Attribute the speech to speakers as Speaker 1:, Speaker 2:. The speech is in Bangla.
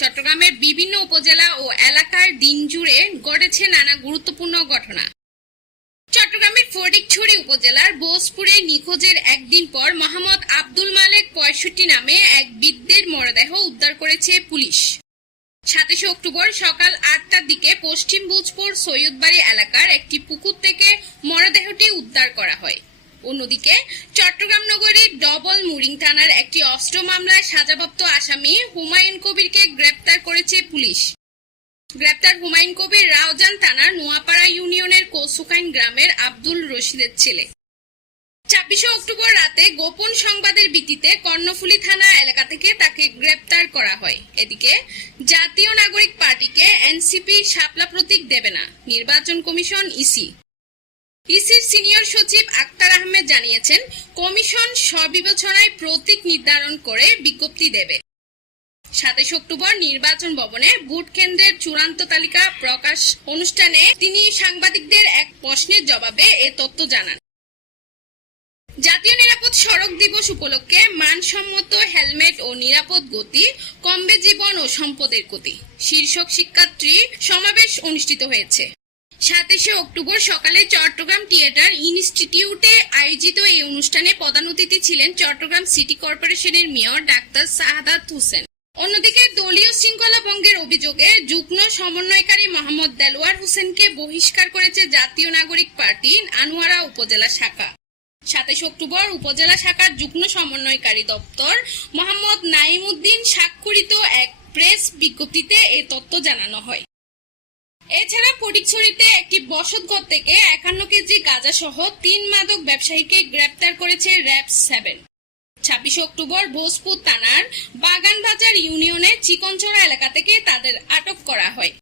Speaker 1: চট্টগ্রামের বিভিন্ন উপজেলা ও এলাকার দিন জুড়ে ঘটেছে নানা গুরুত্বপূর্ণ ঘটনা। চট্টগ্রামের ফটিকছড়ি উপজেলার বোসপুরে নিখোঁজের একদিন পর মোহাম্মদ আব্দুল মালেক পঁয়ষট্টি নামে এক বৃদ্ধের মরদেহ উদ্ধার করেছে পুলিশ। সাতাশে অক্টোবর সকাল আটটার দিকে পশ্চিম ভোজপুর সৈয়দবাড়ি এলাকার একটি পুকুর থেকে মরদেহটি উদ্ধার করা হয়। অন্যদিকে চট্টগ্রাম নগরীর ডবল মুরিং থানার একটি অস্ত্র মামলায় সাজাপ্রাপ্ত আসামি হুমায়ুন কবিরকে গ্রেপ্তার করেছে পুলিশ। গ্রেপ্তার হুমায়ুন কবির রাউজান থানার নোয়াপাড়া ইউনিয়নের কৌসুকাইন গ্রামের আব্দুল রশিদের ছেলে। ছাব্বিশে অক্টোবর রাতে গোপন সংবাদের ভিত্তিতে কর্ণফুলী থানা এলাকা থেকে তাকে গ্রেপ্তার করা হয়। এদিকে জাতীয় নাগরিক পার্টিকে এনসিপি শাপলা প্রতীক দেবে না, নির্বাচন কমিশন ইসি। ইসির সিনিয়র সচিব আক্তার আহমেদ জানিয়েছেন, কমিশন সবিবেচনায় প্রতীক নির্ধারণ করে বিজ্ঞপ্তি দেবে। সাতাশ অক্টোবর নির্বাচন ভবনে ভোট কেন্দ্রের চূড়ান্ত তালিকা প্রকাশ অনুষ্ঠানে তিনি সাংবাদিকদের এক প্রশ্নের জবাবে এ তথ্য জানান। জাতীয় নিরাপদ সড়ক দিবস উপলক্ষে মানসম্মত হেলমেট ও নিরাপদ গতি, কমবে জীবন ও সম্পদের গতি। শীর্ষক শিক্ষার্থী সমাবেশ অনুষ্ঠিত হয়েছে। সাতাশে অক্টোবর সকালে চট্টগ্রাম থিয়েটার ইনস্টিটিউটে আয়োজিত এই অনুষ্ঠানে প্রধান অতিথি ছিলেন চট্টগ্রাম সিটি কর্পোরেশনের মেয়র ডাক্তার সাহাদাত হোসেন। অন্যদিকে দলীয় শৃঙ্খলা ভঙ্গের অভিযোগে যুগ্ম সমন্বয়কারী মোহাম্মদ দেলোয়ার হোসেনকে বহিষ্কার করেছে জাতীয় নাগরিক পার্টি আনোয়ারা উপজেলা শাখা। সাতাশ অক্টোবর উপজেলা শাখার যুগ্ম সমন্বয়কারী দপ্তর মোহাম্মদ নাইমুদ্দিন স্বাক্ষরিত এক প্রেস বিজ্ঞপ্তিতে এ তথ্য জানানো হয়। এছাড়া ফটিকছড়িতে একটি বসতঘর থেকে একান্ন কেজি গাঁজা সহ তিন মাদক ব্যবসায়ীকে গ্রেপ্তার করেছে র্যাব সেভেন। ছাব্বিশে অক্টোবর ভোজপুর থানার বাগানবাজার ইউনিয়নের চিকনচড়া এলাকা থেকে তাদের আটক করা হয়।